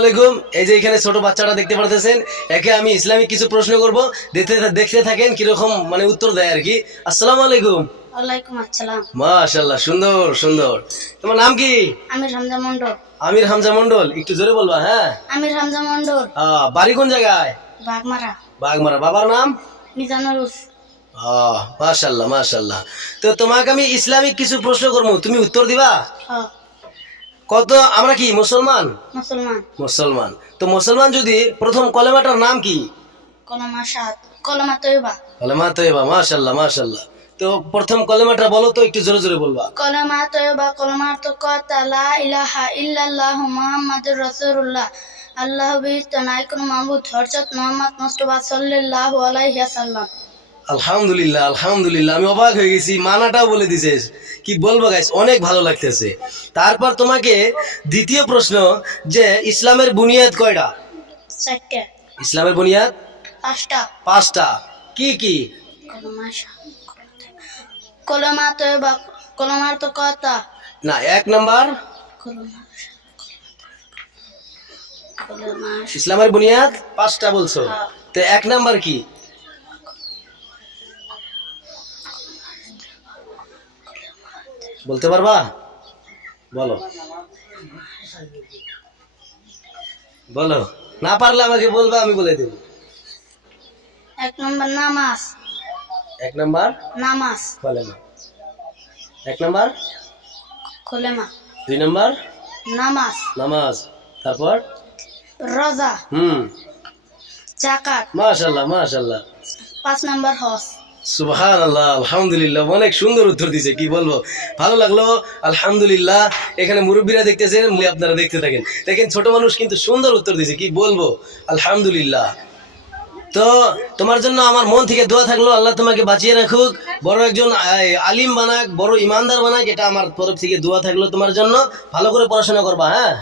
আলাইকুম। এই যে এখানে ছোট বাচ্চাটা দেখতে পারতেছেন, একে আমি ইসলামিক কিছু প্রশ্ন করব, দেখতে থাকেন কিরকম মানে উত্তর দেয় আর কি। আসসালামু আলাইকুম। ওয়ালাইকুম আসসালাম। মাশাআল্লাহ, সুন্দর সুন্দর। তোমার নাম কি? আমির হামজা মন্ডল। আমির হামজা মন্ডল, একটু জোরে বলবা। হ্যাঁ, আমির হামজা মন্ডল, বাড়ি কোন জায়গায়? বাগমারা। বাগমারা। বাবার নাম? মিজানুরুস। মাশাআল্লাহ মাশাআল্লাহ। তো তোমাকে আমি ইসলামিক কিছু প্রশ্ন করবো, তুমি উত্তর দিবা। কত আমরা কি মুসলমান? মুসলমান। মুসলমান। তো মুসলমান যদি প্রথম কলেমাটার নাম কি? কলমা শাহাদ, কলমা তয়বা। কলেমা তয়বা। মাশাআল্লাহ মাশাআল্লাহ। তো প্রথম কলেমাটা বলো তো, একটু জোরে জোরে বলবা। কলমা তয়বা, কলমা তো কথা লা ইলাহা ইল্লাল্লাহু মুহাম্মাদুর রাসূলুল্লাহ। আল্লাহ ব্যতীত নাই কোনো মাবুদ, হযরত মুহাম্মদ মুস্তাফা সাল্লাল্লাহু আলাইহি ওয়াসাল্লাম। আলহামদুলিল্লাহ আলহামদুলিল্লাহ, আমি অবাক হয়ে গেছি, মানাটাও বলে দিছিস। কি বলবো গাইস, অনেক ভালো লাগতেছে। তারপর তোমাকে দ্বিতীয় প্রশ্ন, যে ইসলামের বুনিয়াদ কয়টা? চারটা। ইসলামের বুনিয়াদ পাঁচটা। পাঁচটা। কি কি? কলমা শাহাদ, কলমা তয়বা, কলমার তো কথা। না, এক নাম্বার কলমা কলমা ইসলামের বুনিয়াদ পাঁচটা বলছো, তো এক নাম্বার কি? বলতে পারবা? বলো বলো, না পারলে আমাকে বলবা, আমি বলে দেব। এক নম্বর নামাজ। এক নাম্বার নামাজ। কলেমা। এক নাম্বার কলেমা। দুই নাম্বার নামাজ। নামাজ। তারপর রোজা। যাকাত। মাশাআল্লাহ মাশাআল্লাহ। 5 নাম্বার হজ। সুবহানাল্লাহ, আলহামদুলিল্লাহ, অনেক সুন্দর উত্তর দিছে। কি বলবো, ভালো লাগলো, আলহামদুলিল্লাহ। এখানে মুরব্বীরা দেখতেছেন, আপনারা দেখতে থাকেন। দেখেন ছোট মানুষ কিন্তু সুন্দর উত্তর দিছে, কি বলবো, আলহামদুলিল্লাহ। তো তোমার জন্য আমার মন থেকে দোয়া থাকলো, আল্লাহ তোমাকে বাঁচিয়ে রাখুক, বড় একজন আলিম বানাক, বড় ইমানদার বানাক, এটা আমার তরফ থেকে দোয়া থাকলো তোমার জন্য। ভালো করে পড়াশোনা করবা। হ্যাঁ।